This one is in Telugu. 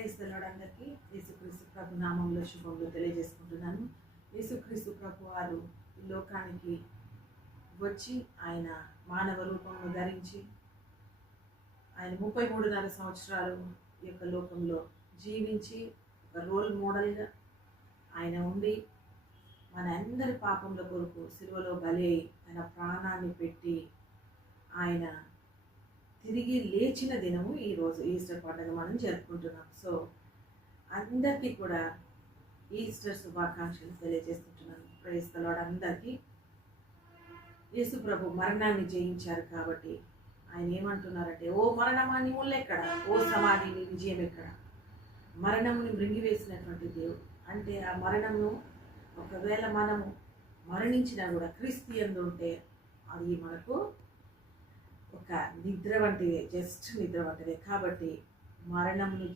ప్రైజ్ ది లార్డ్ అందరికీ యేసుక్రీస్తు ప్రభు నామంలో శుభములు తెలియజేసుకుంటున్నాను. యేసుక్రీస్తు ప్రభు వారు ఈ లోకానికి వచ్చి ఆయన మానవ రూపంలో ధరించి ఆయన 33.5 సంవత్సరాలు ఈ యొక్క లోకంలో జీవించి ఒక రోల్ మోడల్గా ఆయన ఉండి మన అందరి పాపముల కొరకు సిలువలో బలి అయి ఆయన ప్రాణాన్ని పెట్టి ఆయన తిరిగి లేచిన దినము ఈరోజు ఈస్టర్ పండుగ మనం జరుపుకుంటున్నాం. సో అందరికీ కూడా ఈస్టర్ శుభాకాంక్షలు తెలియజేస్తుంటున్నాను. ప్రైజ్ ది లార్డ్ అందరికీ. యేసు ప్రభు మరణాన్ని జయించారు కాబట్టి ఆయన ఏమంటున్నారంటే, ఓ మరణమా నీ ముల్లెక్కడ, ఓ సమాధి నీ విజయం ఎక్కడ. మరణముని మృంగివేసినటువంటి దేవుడు అంటే ఆ మరణము ఒకవేళ మనము మరణించినా కూడా క్రీస్తు యందు ఉంటే అది మనకు ఒక నిద్ర వంటిదే, జస్ట్ నిద్ర వంటిదే. కాబట్టి మరణమును